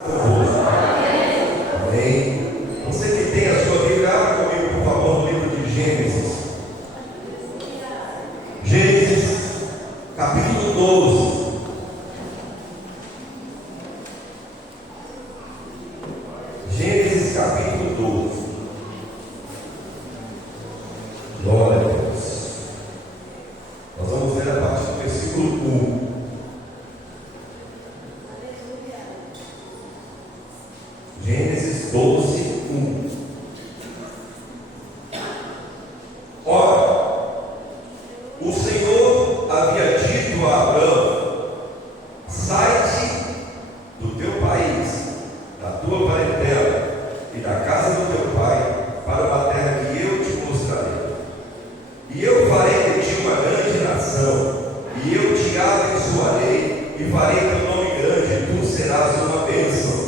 Amém. Você que tem a sua Bíblia, abra comigo, por favor, no livro de Gênesis. Gênesis, capítulo 12. Gênesis, capítulo 12. Glória a Deus. Nós vamos ver a partir do versículo 1. Gênesis 12, 1. Ora, o Senhor havia dito a Abraão: sai-te do teu país, da tua parentela e da casa do teu pai, para uma terra que eu te mostrarei. E eu farei de ti uma grande nação, e eu te abençoarei, e farei teu nome grande, e tu serás uma bênção.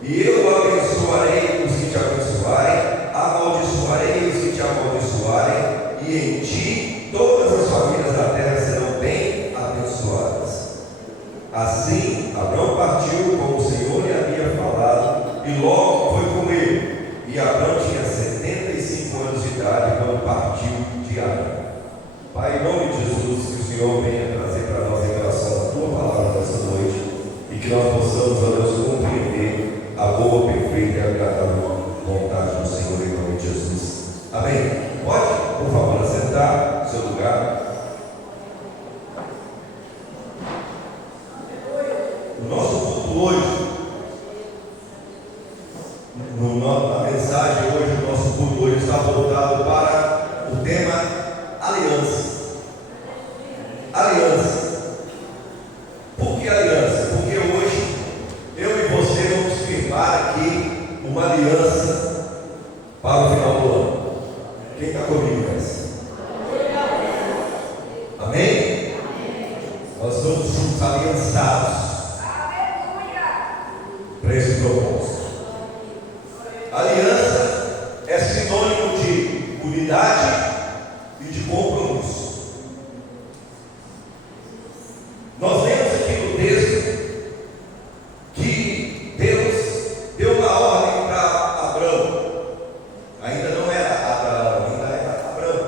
E eu abençoarei os que te abençoarem, amaldiçoarei os que te amaldiçoarem, e em ti todas as famílias da terra serão bem abençoadas. Assim Abraão partiu como o Senhor lhe havia falado, e logo foi com ele. E Abraão tinha 75 anos de idade quando partiu de Arã. Pai, em nome de Jesus, que o Senhor venha trazer para nós revelação da tua palavra nessa noite, e que nós possamos, ó Deus, compreender a boa, perfeita e agradável vontade do Senhor, em nome de Jesus. Amém? Pode, por favor, assentar no seu lugar. O nosso culto hoje, na mensagem hoje, o nosso culto hoje está voltado para o tema aliança. Aliança. Por que aliança? Porque hoje eu e você vamos firmar aqui uma aliança para o final do ano. Quem está comigo nessa? Amém? Nós estamos juntos, aliançados para esse propósito. Aliança é sinônimo de unidade e de compromisso. Nós lemos aqui no texto que Deus deu uma ordem para Abraão. Ainda não era Abraão, ainda era Abraão.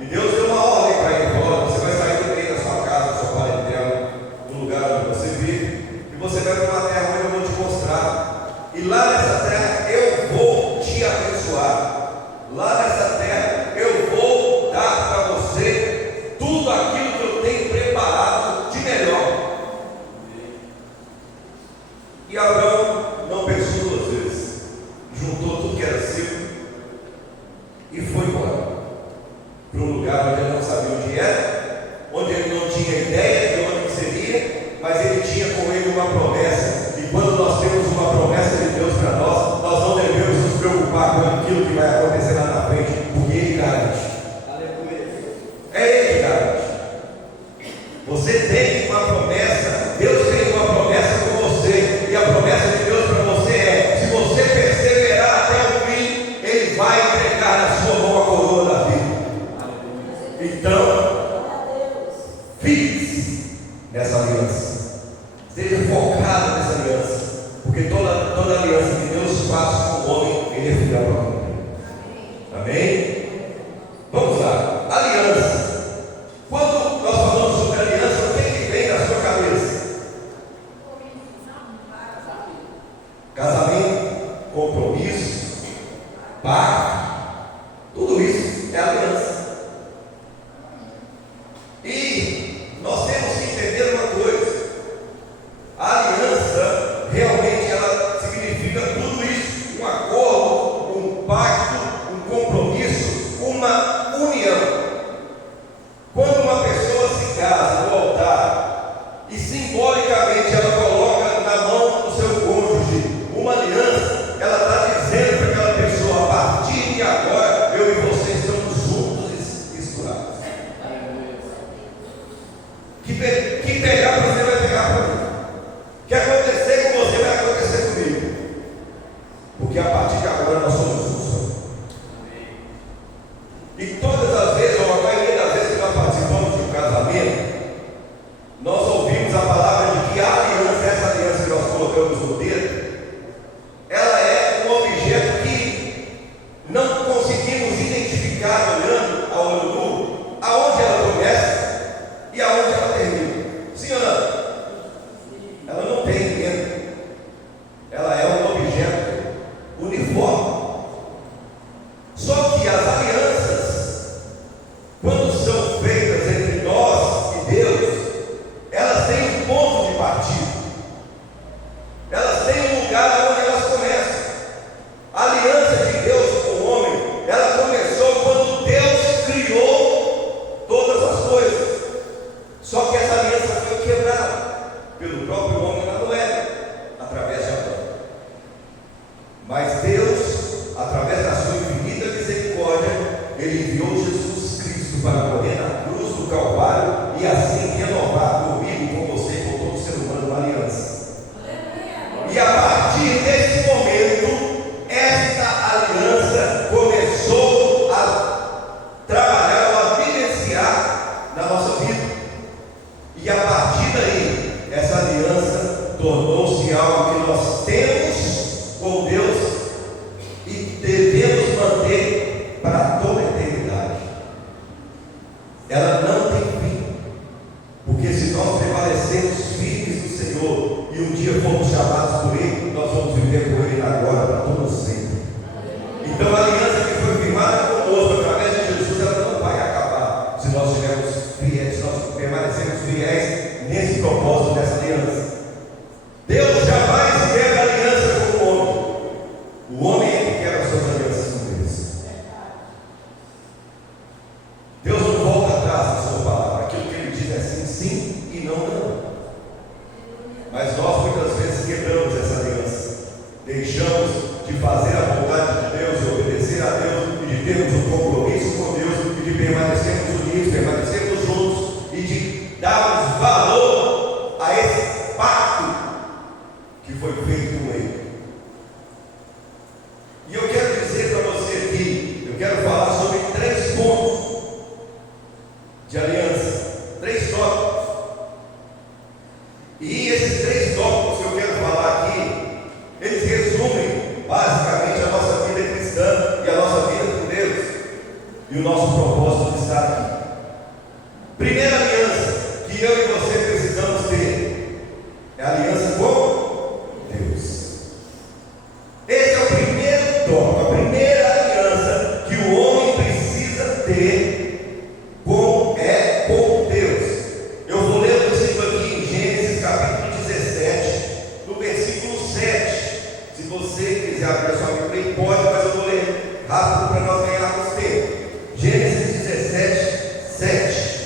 E Deus deu uma ordem para ele: falou: você vai sair do meio da sua casa, da sua parentela, do lugar onde você vive, e você vai para uma terra onde eu vou te mostrar. E lá nessa terra eu vou te abençoar. Lá nessa terra eu vou dar para você tudo aquilo que eu tenho preparado de melhor. E Abraão não pensou duas vezes, juntou tudo que era seu e foi embora para um lugar onde ele não sabia onde era, onde ele não tinha ideia de onde seria, mas ele tinha com ele uma promessa. E quando nós temos uma promessa de Deus para nós, nós não devemos nos preocupar com aquilo que vai acontecer lá na frente, porque Ele garante. É Ele que garante. Você tem uma promessa, Deus tem uma promessa com você, e a promessa de Deus para você é: se você perseverar até o fim, Ele vai entregar na sua mão a coroa da vida. Então, fixe nessa aliança, esteja focado nessa aliança, porque toda aliança que Deus faz com o homem, Ele é fiel para cumprir. Amém? Vamos lá. Aliança. Quando nós falamos sobre aliança, o que vem na sua cabeça? Casamento, compromisso, pacto, tudo isso é aliança. E nós temos que entender uma coisa: a aliança realmente ela significa tudo isso: um acordo, um pacto, um compromisso, uma união. Quando uma pessoa se casa no altar e simbolicamente ela coloca na mão do seu cônjuge uma aliança, ela está dizendo para aquela pessoa: a partir foi feito com Ele. E eu quero dizer para você aqui, eu quero falar sobre 3 pontos de aliança, 3 tópicos. E esses 3 tópicos que eu quero falar aqui, eles resumem basicamente a nossa vida cristã e a nossa vida com Deus e o nosso propósito de estar aqui. Primeira aliança que eu e você precisamos ter é a aliança com Deus. Esse é o primeiro tópico, a primeira aliança que o homem precisa ter com Deus. Eu vou ler o versículo aqui em Gênesis capítulo 17, no versículo 7. Se você quiser abrir a sua Bíblia, pode, mas eu vou ler rápido para nós ganharmos tempo. Gênesis 17, 7.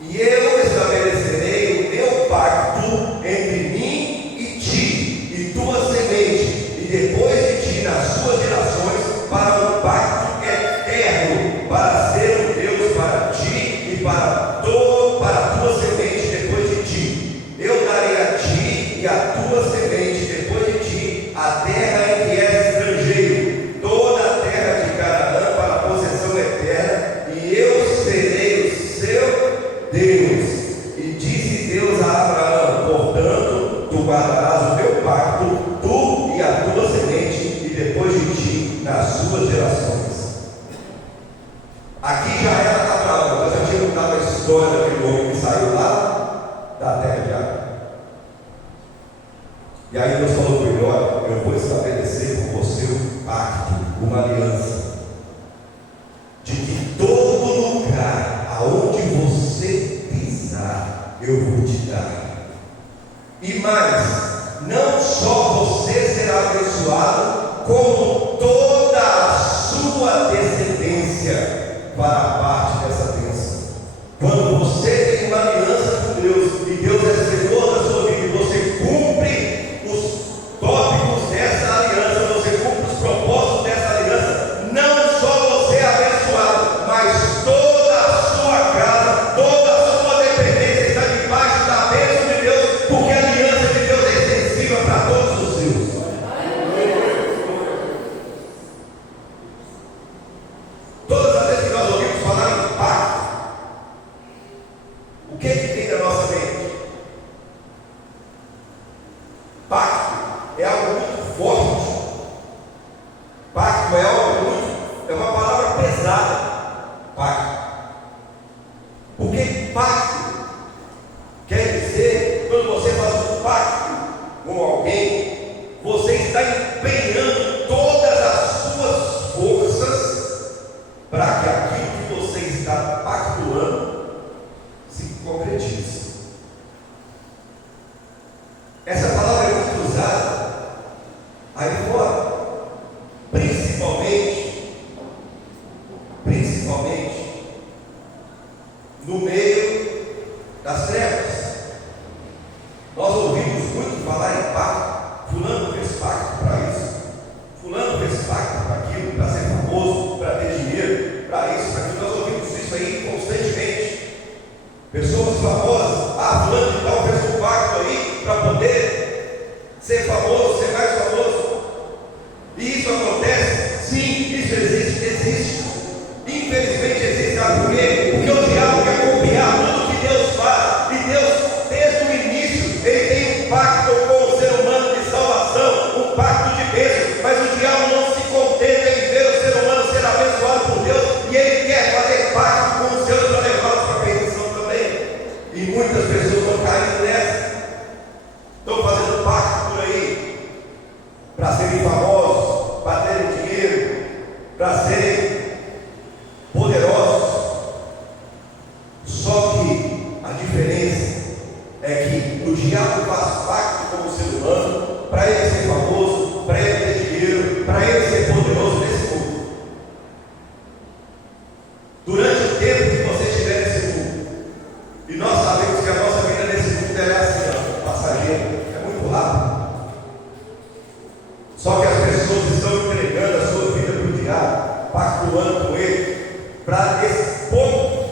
E eu estabelecerei o meu pacto entre mim e ti, e tua semente, e depois de ti nas suas gerações, para um pacto eterno, para ser um Deus para ti e para a tua semente depois de ti. Eu darei a ti e a tua semente depois de ti a terra em que és estrangeiro, toda a terra de Canaã para a possessão eterna, e eu serei o seu Deus. E disse Deus a Abraão: portanto, tu guardarás o meu pacto, tu e a tua semente, e depois de ti nas suas gerações. Aqui já era Abraão, nós já tínhamos dado a história daquele homem que saiu lá da terra de Abraão. E aí Deus falou para ele: olha, eu vou estabelecer com você um pacto, uma aliança, de que todo lugar aonde você pisar, eu vou te dar. E mais, não só você será abençoado, como toda a sua descendência fará parte dessa bênção. Quando você tem uma aliança com Deus, e Deus é Senhor da sua vida, e você cumpre os tópicos dessa aliança, você cumpre os propósitos dessa aliança, não só você é abençoado, mas toda a sua casa, toda a sua dependência está debaixo da bênção de Deus, porque a aliança de Deus é extensiva para todos os seus. Todas as vezes que nós ouvimos falar em pacto, o que tem na nossa mente? Pacto é algo muito forte. Pacto é uma palavra pesada. Pacto. Porque pacto quer dizer, quando você faz um pacto com alguém, você está empenhando todas as suas forças para que aquilo que você está pactuando se concretize. Essa palavra é muito usada aí fora, principalmente no meio das trevas. Nós ouvimos muito falar em pacto. Fulano fez pacto para isso, fulano fez pacto para aquilo, para ser famoso, para ter dinheiro, para isso, para aquilo. Nós ouvimos isso aí constantemente. Pessoas famosas, fulano de tal fez um pacto aí para poder ser famoso, ser mais famoso. E isso acontece? Sim, isso existe. Infelizmente existe. Sabe por quê? Porque o diabo quer copiar tudo que Deus faz. E Deus, desde o início, Ele tem um pacto com o ser humano de salvação, um pacto de bênção. Mas o diabo não se contenta em ver o ser humano ser abençoado por Deus, e ele quer fazer pacto com os seus para levá-los para a perdição também. E muitas pessoas vão caindo nessa. Estão fazendo pacto por aí para serem famosos, para terem dinheiro, para serem poderosos. Só que a diferença é que o diabo faz pacto com o ser humano para ele ser famoso, para ele ter dinheiro, para ele ser poderoso nesse mundo. Durante o tempo que você estiver nesse mundo, e nós sabemos que a nossa vida nesse mundo é assim, passageira, é muito rápido. Só que as pessoas estão entregando a sua vida para o diabo, pactuando com ele, para esse pouco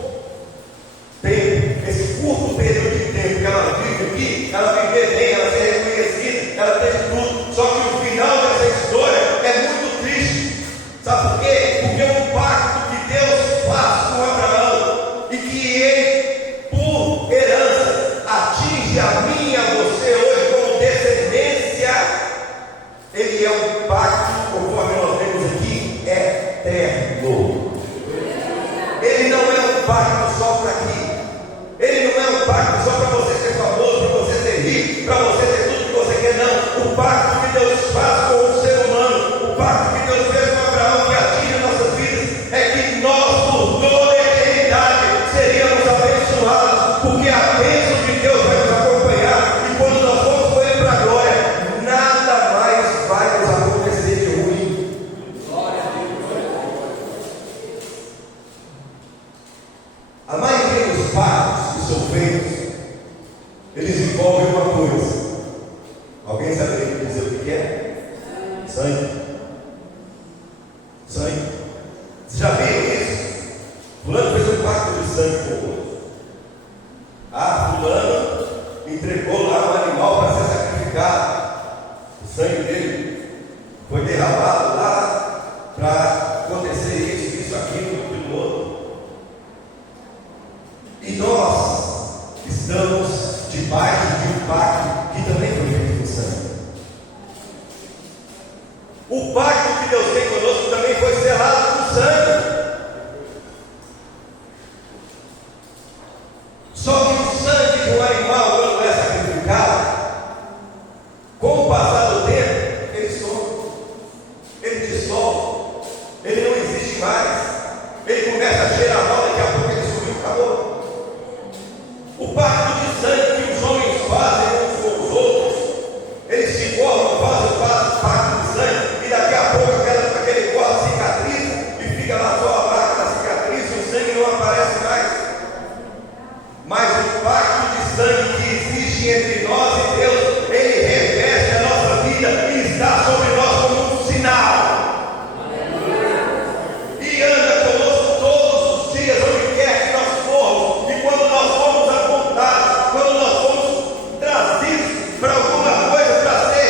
tempo, esse curto período de tempo que ela vive aqui, ela viver bem, ela ser reconhecida, ela que é? Sangue. Sangue. Você já viu isso? Fulano fez um pacto de sangue com o outro. Ah, fulano entregou lá um animal para ser sacrificado. O sangue dele foi derramado lá para acontecer isso, aquilo, aquilo outro. E nós estamos debaixo de um pacto que também foi feito com sangue. O pacto que Deus tem conosco também foi selado com sangue. Só que o sangue de um animal, quando é sacrificado, com o passar do tempo, ele some, ele dissolve, ele não existe mais, ele começa a cheirar mal, daqui a pouco ele sumiu, acabou. O pacto de sangue que os homens fazem uns com os outros, eles se cortam, fazem pacto de sangue, e daqui a pouco aquele corte cicatriza, e fica lá só a marca da cicatriz, e o sangue não aparece mais. Mas o pacto de sangue que existe entre nós e Deus, ele reveste a nossa vida e está sobre nós como um sinal. E anda conosco todos os dias, onde quer que nós formos. E quando nós formos apontados, quando nós formos trazidos para alguma coisa, para ser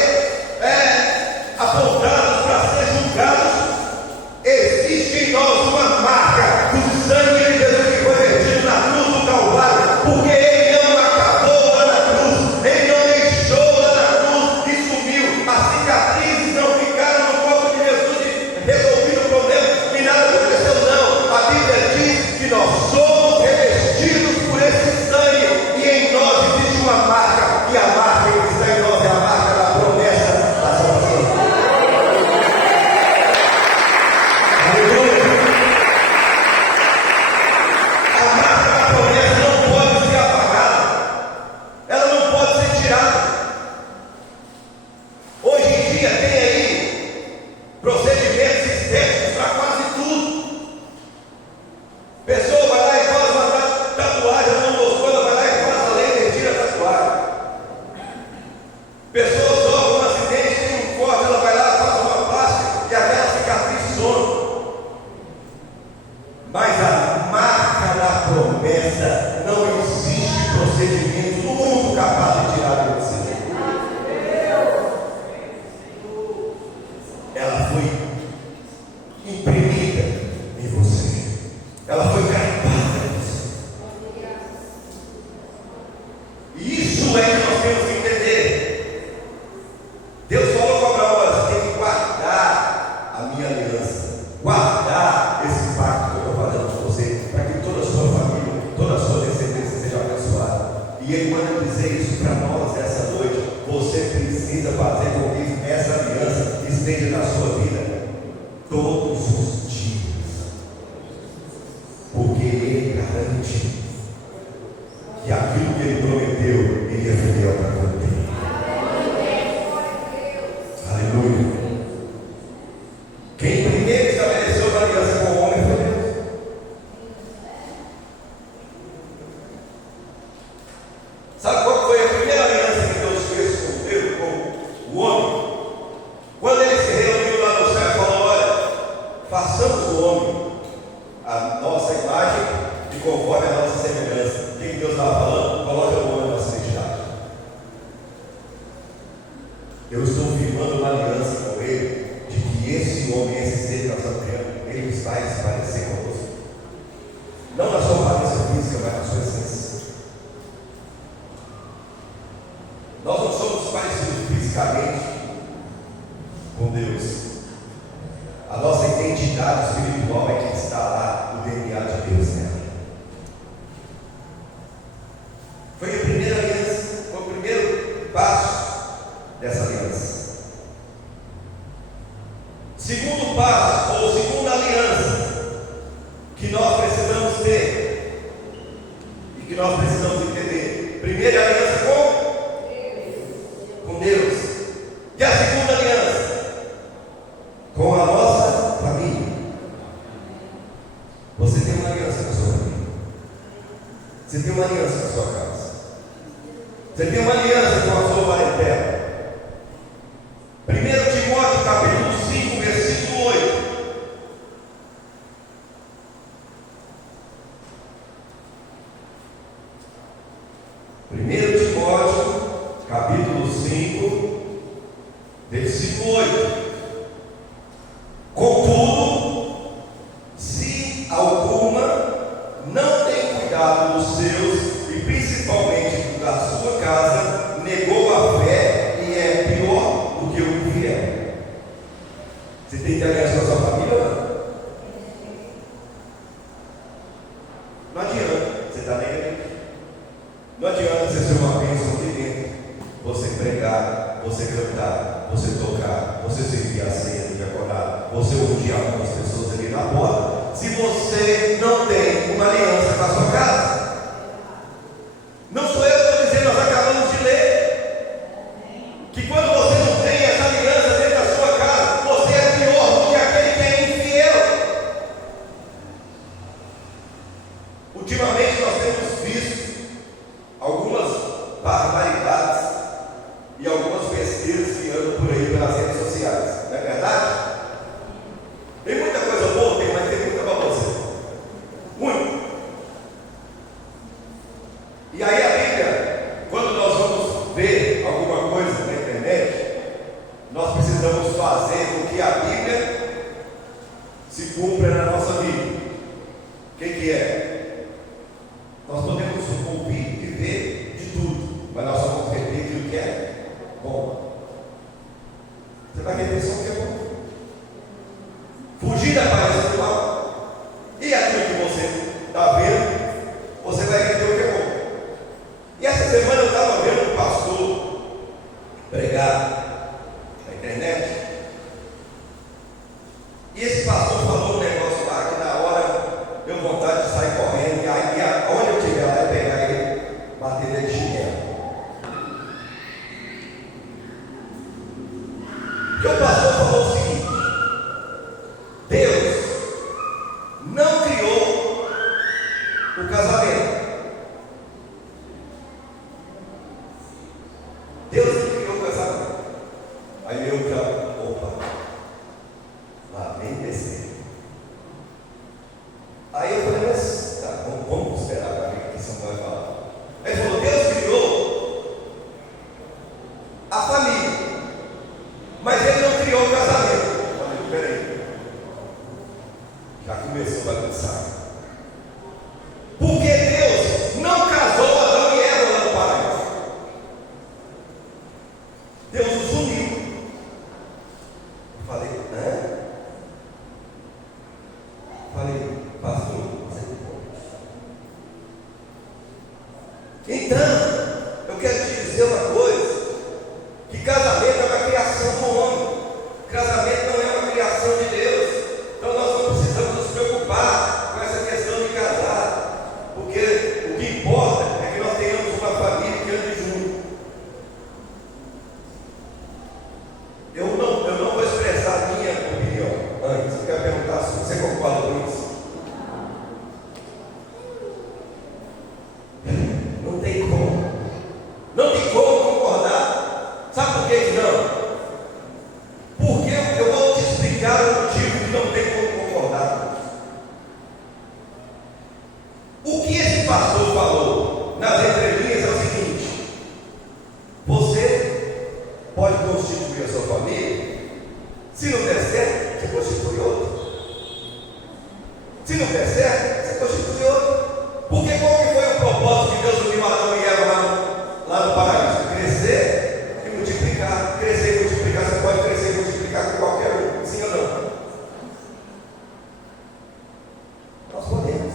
apontados, para ser julgados, existe em nós uma marca do sangue de Jesus que foi vertido na cruz do Calvário. Porque ele não acabou lá na cruz, ele não deixou lá na cruz e sumiu. As cicatrizes não ficaram no corpo de Jesus e resolvido o problema e nada aconteceu, não. A Bíblia diz que nós somos revestidos por esse sangue e em nós existe uma marca, e a marca que está em nós é a marca da promessa da salvação. Aleluia! A marca da promessa não pode ser apagada, ela não pode ser tirada. Hoje em dia tem aí procedimentos estéticos para quase tudo. Pessoa vai lá e faz uma tatuagem, não gostou, ela vai lá e faz a lei e tira a tatuagem. Pessoa sofre um acidente, tem um corte, ela vai lá, faz uma plástica e aquela cicatriz some. Mas a marca da promessa, não existe procedimento no mundo capaz de tirar de você. Ela foi imprimida em você, ela foi gravada em você. E isso é que nós temos que entender. Deus falou com Abraão: você tem que guardar a minha aliança, guardar esse pacto que eu estou fazendo com você, para que toda a sua família, toda a sua descendência seja abençoada. E ele manda dizer isso para nós essa noite. Você precisa fazer com que essa aliança esteja na sua vida todos os dias, porque ele garante que aquilo que ele prometeu, ele é fiel para cumprir. Aleluia. Quem primeiro estabeleceu uma aliança com o homem foi Deus. Sabe qual foi a primeira aliança que Deus fez com o homem? Quando ele se reuniu lá no céu e falou: olha, façamos o homem a nossa imagem e conforme a nossa semelhança. O que Deus estava falando? Coloca o homem na nossa identidade. Eu estou firmando uma aliança com ele, de que esse homem, esse ser que nós estamos criando, ele vai se parecer conosco. Não na sua aparência física, mas na sua essência. Nós não somos parecidos fisicamente com Deus. A nossa identidade espiritual é que está lá, o DNA de Deus nela. Foi a primeira aliança, foi o primeiro passo dessa aliança. Segundo passo, ou segunda aliança, que nós precisamos ter e que nós precisamos entender. Primeira aliança com Deus. E a segunda aliança com a nossa família. Você tem uma aliança com a sua família. Você tem uma aliança com a sua casa. Você tem uma aliança com a sua parentela. 1 Timóteo capítulo 5, versículo 8. 1 Timóteo capítulo 5, versículo 8. Contudo, se alguma não tem cuidado dos seus, e principalmente da sua casa, negou a fé e é pior do que o infiel. Você tem que aliança com a sua família ou não? Não adianta, você está negando. Não adianta você ser uma bênção aqui dentro, você pregar, você cantar, você tocar, você servir a ceia do diaconado, você ouvir algumas pessoas ali na porta, se você não tem uma aliança com a sua casa. Não sou eu que estou dizendo, nós acabamos de ler que quando você não tem essa aliança dentro da sua casa, você é pior do que aquele que é infiel. Ultimamente nós temos visto algumas barbaridades e algumas besteiras que andam por aí pelas redes sociais, não é verdade? Tem muita coisa boa, mas tem muita baboseira. Muito. E aí a Bíblia, quando nós vamos ver alguma coisa na internet, nós precisamos fazer com que a Bíblia se cumpra na nossa vida. O que é? Nós podemos ouvir e ver de tudo, mas nós só vamos reter aquilo que é bom. Você vai reter só o que é bom. Fugir da aparência do mal. E aquilo que você está vendo, você vai reter o que é bom. E essa semana eu estava vendo um pastor pregar na internet. E esse pastor falou um negócio lá que na hora deu vontade de sair correndo. E aí, onde eu estiver lá, eu pegar ele, bater ele de chinelo. Porque o pastor falou o seguinte: Deus não criou o casamento. Deus não criou o casamento. Aí eu já, opa, lá vem descer. Aí eu falei, mas tá, vamos esperar para ver o que São vai falar. Aí ele falou, Deus criou a família, mas Ele não criou o casamento. Eu falei, peraí, já começou a bagunçar. Porque Deus não casou Adão e Eva lá no paraíso. Deus os uniu. Eu falei, hã? Falei, pastor, você é bom. Então, eu quero te dizer uma coisa: que casamento é uma criação do homem, casamento não é uma criação de Deus. Então nós não precisamos nos preocupar com essa questão de casar, porque o que importa é que nós tenhamos uma família que ande junto. Eu não vou expressar a minha opinião antes, eu quero perguntar se você concorda com isso. Não tem como. Não tem como concordar. Sabe por que não? Porque eu vou te explicar o motivo que não tem como concordar. O que esse pastor falou nas entrelinhas é o seguinte: você pode constituir a sua família, se não der certo, você constitui outra. Se não der certo, você constitui outra. Porque qual que foi o propósito de Deus uniu Adão e Eva lá no paraíso? Crescer e multiplicar. Crescer e multiplicar. Você pode crescer e multiplicar com qualquer um, sim ou não? Nós podemos.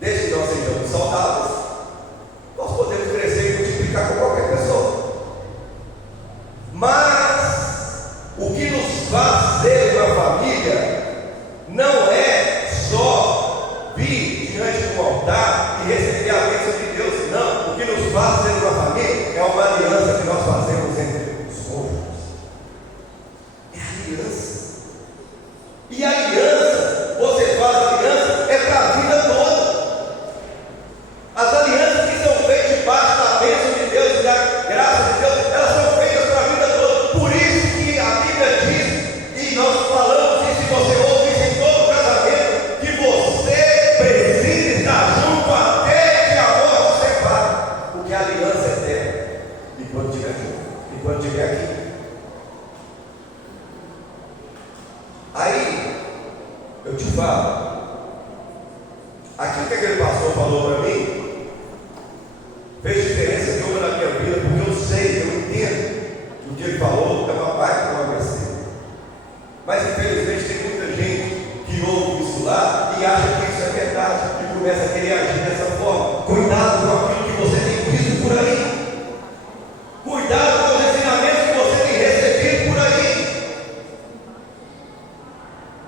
Desde que nós sejamos saudáveis, nós podemos crescer e multiplicar com qualquer pessoa. Mas o que nos faz ser uma família não é só vir diante do altar e receber a bênção de Deus. Não, o que nos faz ser uma família é uma aliança que nós fazemos entre os cônjuges. É aliança. E aliança, você faz aliança, é para a vida toda. As alianças que são feitas debaixo da bênção de Deus e da graça de Deus, elas são feitas para a vida toda. Por isso que Eu te falo, aquilo que aquele pastor falou para mim fez diferença nenhuma na minha vida, porque eu sei, eu entendo o que ele falou, é uma baita uma besteira. Mas infelizmente tem muita gente que ouve isso lá e acha que isso é verdade e começa a querer agir dessa forma. Cuidado com aquilo que você tem visto por aí. Cuidado com os ensinamentos que você tem recebido por aí.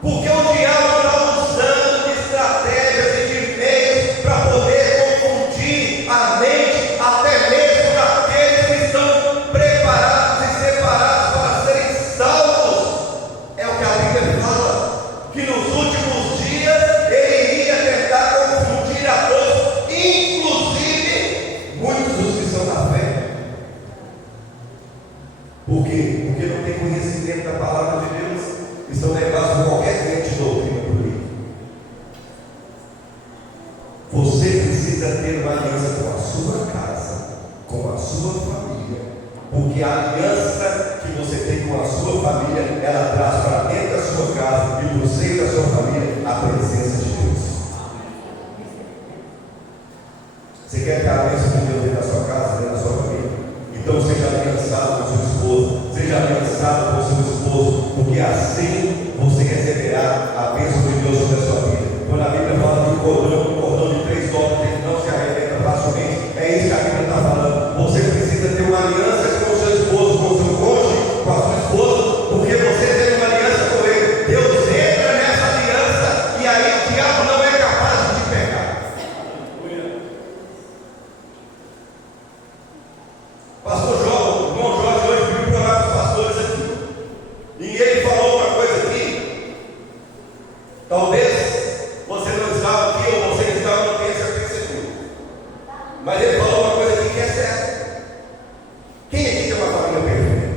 Porque o diabo está usando de estratégias e de meios para poder confundir a mente até mesmo daqueles que estão preparados e separados para serem salvos. É o que a Bíblia fala, que nos últimos dias ele iria tentar confundir a todos, inclusive muitos dos que são da fé. Por quê? Porque não tem conhecimento da palavra de Deus, estão levados por qualquer vento de doutrina por aí. Você precisa ter uma aliança com a sua casa, com a sua família, porque a aliança que você tem com a sua família, ela traz para dentro da sua casa e do seio da sua família a presença de Deus. Você quer ter a bênção de Deus dentro da sua casa, dentro da sua família? Então seja aliançado com seu esposo, seja aliançado com seu esposo, porque assim você receberá a bênção de Deus sobre a sua vida. Quando a Bíblia fala que o cordão de 3 dobras ele não se arrebenta facilmente, é isso que a Bíblia está falando. Você precisa ter uma aliança com o seu esposo, com o seu cônjuge, com a sua esposa, porque você tem uma aliança com ele. Deus entra nessa aliança e aí o diabo não é capaz de te pegar. Pastor João Jorge hoje viu para lá com os pastores aqui. E ele falou uma coisa aqui. Talvez você não estava aqui ou você que estava não tenha certeza segura. Mas ele falou uma coisa aqui que é certa. Quem aqui tem uma família perfeita?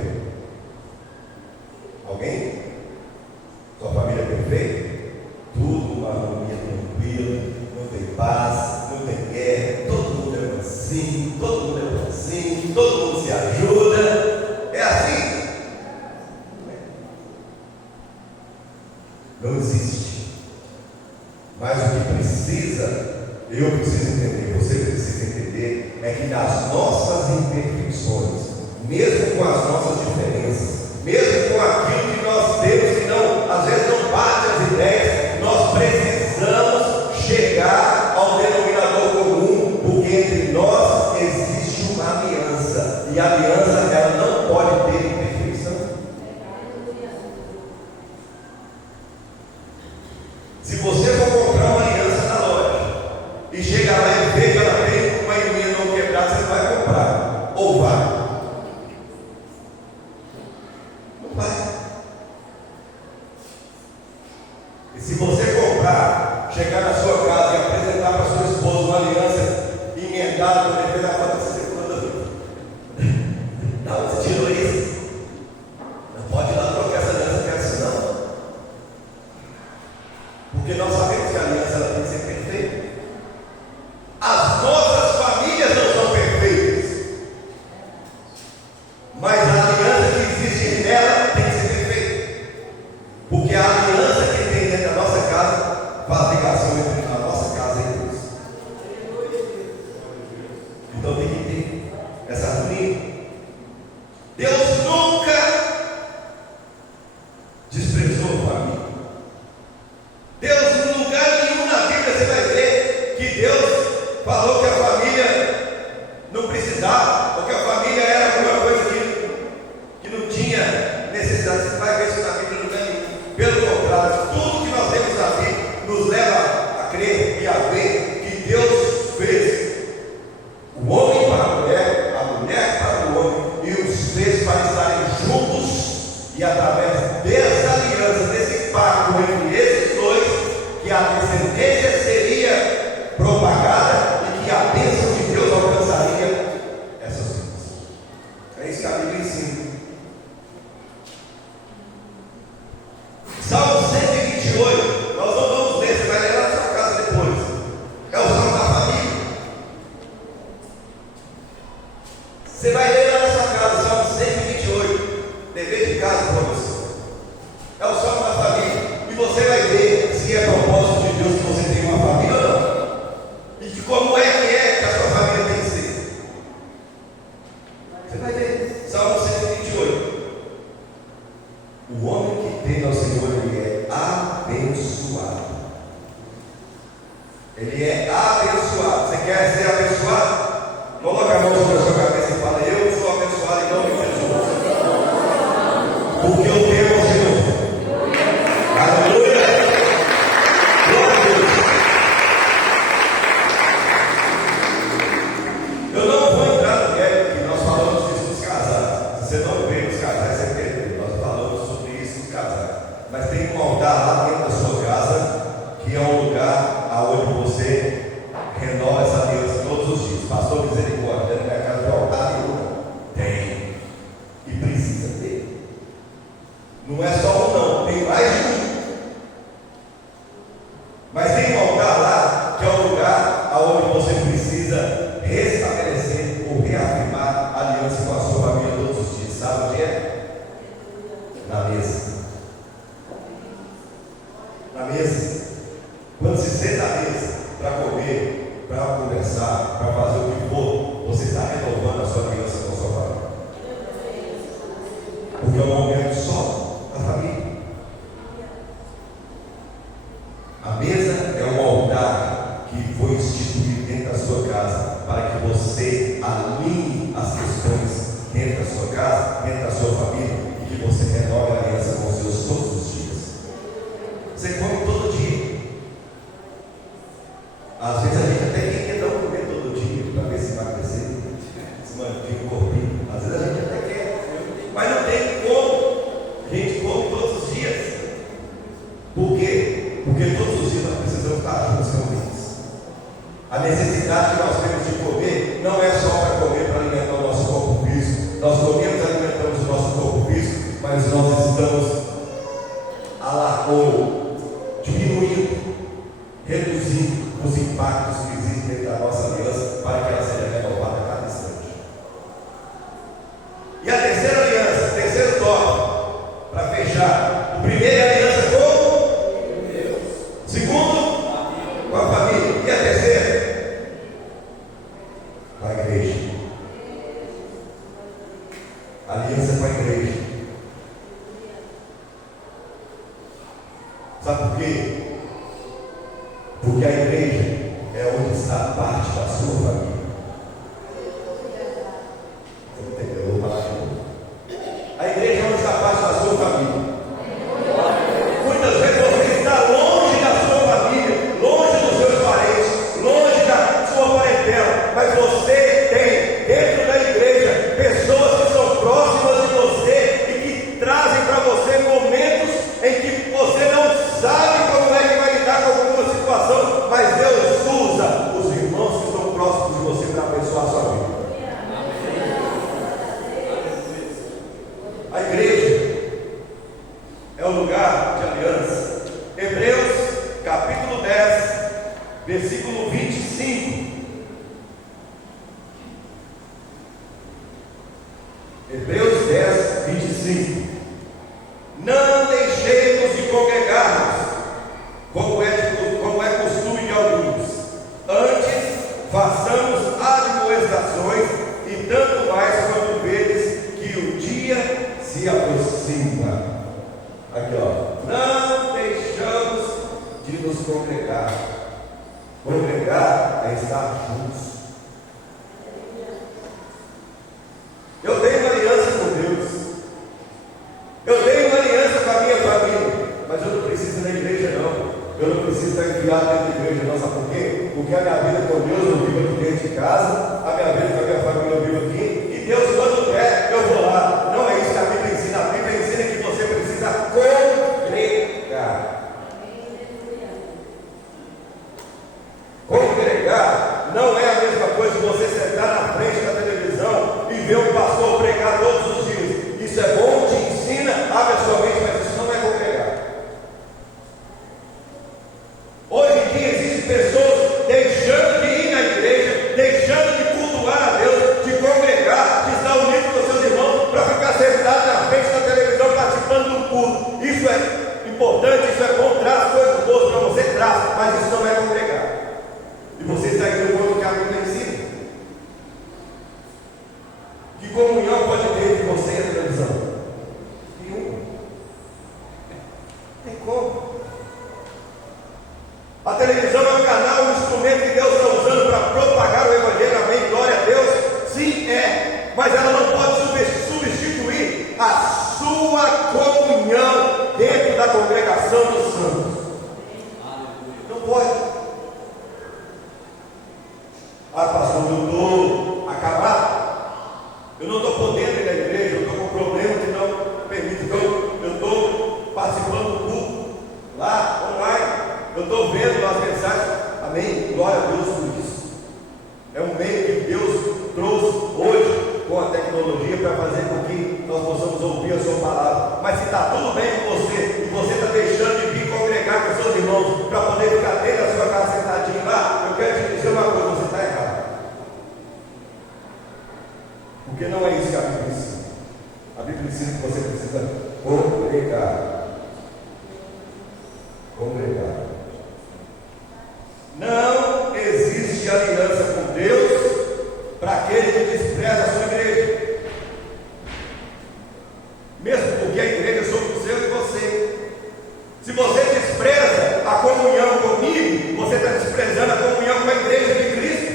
Alguém? Sua família é perfeita? Tudo uma harmonia tranquila, não tem paz, não tem guerra, todo mundo é mansinho, todo mundo é bonzinho, todo mundo se ajuda. É assim? Não existe. Mas o que precisa, eu preciso entender, você precisa entender, é que nas nossas imperfeições, mesmo com as nossas diferenças, mesmo com aquilo que nós temos que não, às vezes não bate as ideias, nós precisamos chegar ao denominador comum, porque entre nós existe uma aliança, e a aliança ela não pode ter imperfeição. Se você for comprar uma aliança na loja e chega lá e vê que ela tem uma linha não quebrada, você vai comprar ou vai? Não vai. E se você comprar, chegar na sua casa e apresentar para sua esposa uma aliança emendada com defesa da fala, você toda vida. Da onde você tirou isso? Não pode ir lá trocar essa aliança, quer dizer não. Porque nós sabemos que a aliança ela tem que ser perfeita. As nossas famílias não são perfeitas, mas a aliança que existe nela tem que ser perfeita. Porque a aliança que tem dentro da nossa casa faz ligação entre a nossa casa e Deus. Então tem que ter essa harmonia. Deus nunca desprezou a família. Deus, em lugar nenhum na Bíblia você vai ver que Deus falou que a família não precisava, ou que a família era alguma coisa que não tinha necessidade. Você vai ver isso na Bíblia em lugar nenhum. Pelo contrário, tudo que nós temos na Bíblia nos leva a crer e a ver que Deus fez o homem para a mulher para o homem, e os fez para estarem juntos, e através dessa aliança, desse pacto entre esses dois, que a descendência seria propagada e que a bênção de Deus alcançaria essas vidas. É isso que a Bíblia ensina. Salmo 128, nós não vamos ler, você vai ler lá na sua casa depois. É o Salmo da família. Você vai ler lá na sua casa, Salmo 128, dever de casa para você. É o Salmo da família. O homem que teme ao Senhor, ele é abençoado. Ele é abençoado. Você quer ser abençoado? Coloca a mão sobre a sua cabeça e fala: eu sou abençoado em nome de Jesus. Porque eu temo ao Senhor. Aleluia! Glória a Deus. Eu não vou entrar no mérito que nós falamos disso dos casais. Se você não veio nos casais, você perdeu. Nós falamos sobre isso nos casais. Mas tem um altar lá dentro da sua casa, que é um lugar aonde você renova essa aliança todos os dias. Pastor Misericórdia, dentro da minha casa tem altar nenhum. Tem. E precisa ter. Não é só um, não. Tem mais de um. Mas tem um altar lá, que é o lugar aonde você precisa restabelecer ou reafirmar a aliança com a sua família todos os dias. Sabe onde é? Na mesa. Na mesa. Quando se senta à mesa para comer, para conversar, para fazer o que for, você está renovando a sua aliança com a sua família. Porque é um momento só da família. A mesa é um altar que foi instituído dentro da sua casa para que você alinhe as questões dentro da sua casa, dentro da sua família, e que você renove a aliança com os seus todos os dias. Você come todo dia. Às vezes a gente até quer não comer todo dia para ver se vai crescer, se mantém o corpinho. Às vezes a gente até quer, mas não tem como. A gente come todos os dias. Por quê? Porque todos os dias nós precisamos estar juntos com eles. A necessidade que nós temos de comer não é só para comer, para alimentar o nosso corpo físico. Nós comemos, alimentamos o nosso corpo físico, mas nós estamos alargando, diminuindo, reduzindo os impactos que existem dentro da nossa aliança para que ela seja renovada a cada instante. E a terceira aliança, o terceiro tópico, para fechar: o primeiro é a aliança com Deus, segundo, com a família, e a terceira, com a igreja. Aliança com a igreja. Sabe por quê? Porque a igreja é onde está parte da sua família. Você não entendeu? Eu vou falar de novo. A igreja é onde está parte da sua família. Muitas vezes você está longe da sua família, longe dos seus parentes, longe da sua parentela, mas você tem dentro da igreja pessoas que são próximas de você e que trazem para você momentos em que você não sabe como é que vai lidar com alguma situação, mas Deus usa os irmãos que estão próximos de você para abençoar a sua vida. A igreja é o lugar de aliança. Hebreus capítulo 10, versículo 25. Hebreus 10, 25. Não deixemos de congregar-nos, como é costume de alguns. Antes, façamos admoestações, e tanto mais quando vedes que o dia se aproxima. Aqui, ó. Não deixamos de nos congregar. Congregar é estar juntos. Eu tenho uma aliança com Deus. Eu tenho uma aliança com a minha família. Mas eu não preciso ir na igreja, não. Eu não preciso estar enfiado dentro da igreja, não. Sabe por quê? Porque a minha vida com Deus eu vivo aqui dentro de casa. A minha vida com a minha família eu vivo aqui. E Deus, quando quer, eu vou lá. Não é isso que a Bíblia ensina. A Bíblia ensina que você precisa congregar. Congregar não é a mesma coisa que você sentar na frente da televisão e ver o pastor pregar todos os dias. Isso é bom, te ensina, abre a sua mente, mas isso não é congregar. Hoje em dia existem pessoas deixando de ir na igreja, deixando de cultuar a Deus, de congregar, de estar unido com seus irmãos, para ficar sentado na frente da televisão participando do culto. Isso é importante, isso é bom, traz coisas boas para você, traz, mas isso não é congregar. E você está indo contra o que a Bíblia ensina. Que comunhão pode ter entre você e a televisão? Nenhuma. Tem como? A televisão é um canal, um instrumento que Deus está usando para propagar o Evangelho, amém? Glória a Deus. Sim, é. Mas ela não pode substituir a sua comunhão dentro da congregação dos santos. Não pode. Ah, pastor, eu estou acabado. Eu não estou podendo ir na igreja, eu estou com um problema que não permite. Eu estou participando do culto lá, online. Eu estou vendo as mensagens. Amém? Glória a Deus por isso. É um meio que Deus trouxe hoje com a tecnologia para fazer com que nós possamos ouvir a sua palavra. Mas se está tudo bem com você e você está deixando de vir congregar com seus irmãos para poder ficar dentro da sua casa sentadinho lá, eu quero te dizer uma coisa: você está errado. Porque não é isso que a Bíblia ensina. A Bíblia ensina que você precisa congregar. Congregar. Não existe aliança com Deus para aquele que despreza a sua igreja. Mesmo porque a igreja somos eu e você. Se você despreza a comunhão comigo, você está desprezando a comunhão com a igreja de Cristo.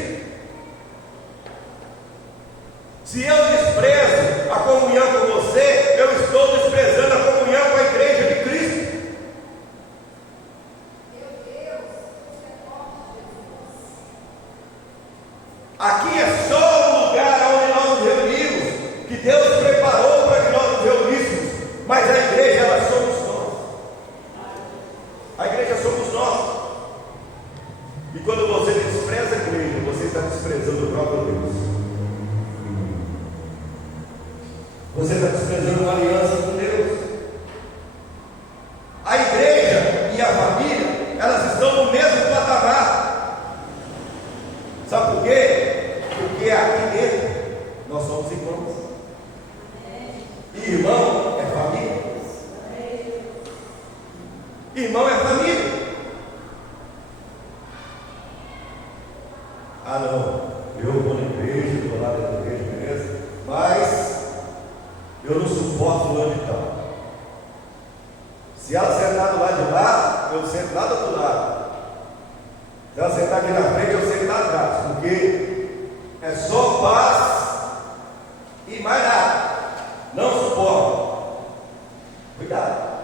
Se eu desprezo a comunhão com você, eu estou desprezando a comunhão com a igreja de Cristo. Aqui é só o lugar onde nós nos reunimos, que Deus preparou para que nós nos reuníssemos, mas a igreja, ela somos nós. A igreja somos nós. E quando você despreza a igreja, você está desprezando o próprio Deus. Você está desprezando uma aliança com Deus. A igreja e a família, elas estão no mesmo patamar. Sabe por quê? Porque aqui dentro nós somos irmãos. E irmão é família. Irmão é família. Ah, não, eu vou na igreja, estou lá dentro da igreja, beleza? Mas eu não suporto o de tal. Se ela sentar do lado de lá, eu sento lá do outro lado. Se ela sentar aqui na frente, eu sento lá atrás. Porque é só paz e mais nada. Não suporto. Cuidado.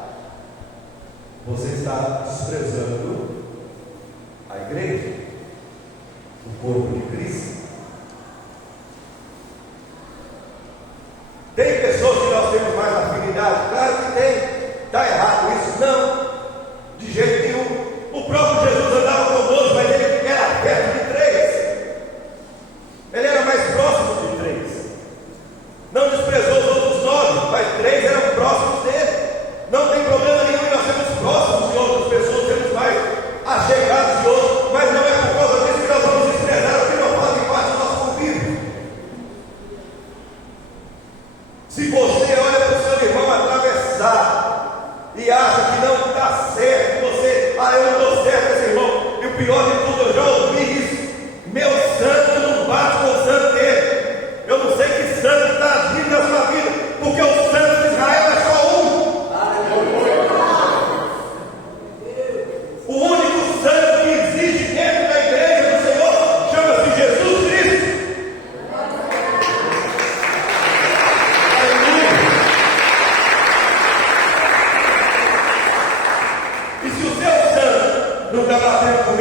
Você está desprezando a igreja, o corpo de Cristo. Tem pessoas que nós temos mais afinidade? Claro que tem. Está errado isso? Não, de jeito nenhum. O próprio Jesus andava conosco, mas ele era perto de 3. Ele era mais próximo de 3. Não desprezou os outros 9, mas 3 eram próximos dele. Não tem problema nenhum em nós sermos próximos de outras pessoas, sermos mais achegados de outros, mas não é por causa disso que nós vamos desprezar o que não fazem parte do nosso convívio. Se você olha para o seu irmão atravessar e acha que não está certo, você, eu não estou certo, esse irmão, e o pior de tudo, eu já ouvi isso: meu santo não bate com o santo dele. Eu não sei que santo está agindo na sua vida, porque o santo de Israel é só um. O único santo que existe dentro da igreja do Senhor chama-se Jesus Cristo. E se o seu santo não está batendo com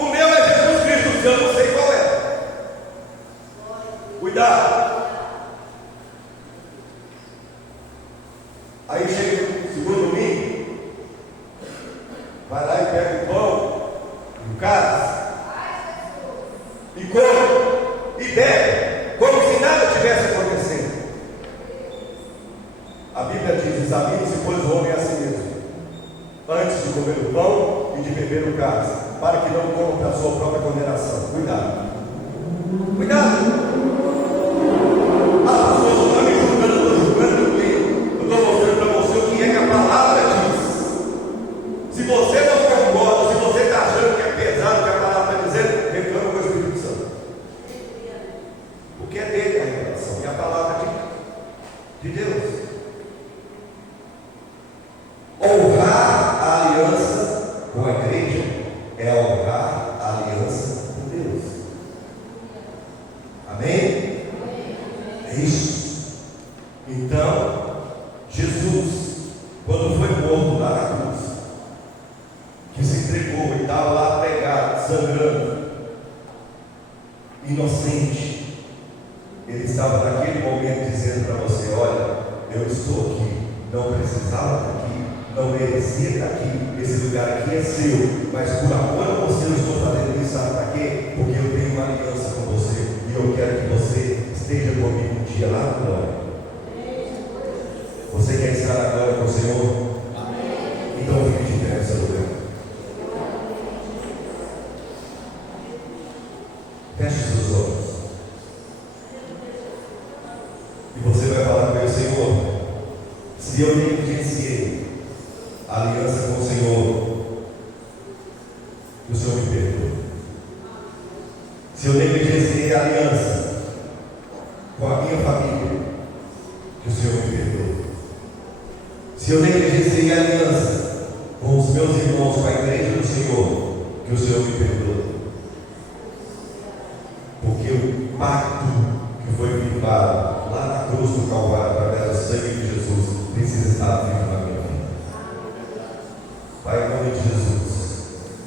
o meu é Jesus Cristo, o seu eu não sei qual é. Cuidado. Aí chega o segundo domingo, vai lá e pega o pão, o cálice, e come, e bebe, como se nada tivesse acontecendo. A Bíblia diz: examine-se, pois, o homem a si mesmo, antes de comer o pão e de beber o cálice, para que não coma para a sua própria condenação. Cuidado. Cuidado. As pessoas estão me julgando, eu estou julgando porque eu estou mostrando para você o que é que a palavra diz. Se você não concorda, se você está achando que é pesado o que a palavra está dizendo, reclama com o Espírito Santo. Porque é dele a revelação, e a palavra de Deus. Honrar não precisava estar aqui, não merecia estar aqui, esse lugar aqui é seu, mas por amor a você eu estou fazendo isso, sabe para quê? Porque eu tenho uma aliança com você e eu quero que você esteja comigo um dia lá na glória. Você quer estar na glória com o Senhor? Amém. Então fique de pé nesse lugar. Feche seus olhos. E você vai falar com ele: Senhor, se eu negligenciei a aliança com o Senhor, que o Senhor me perdoe. Se eu negligenciei a aliança com a minha família, que o Senhor me perdoe. Se eu negligenciei a aliança com os meus irmãos, com a igreja do Senhor, que o Senhor me perdoe. Porque o pacto que foi firmado lá na cruz do Calvário, através do sangue de Jesus, precisa estar firmado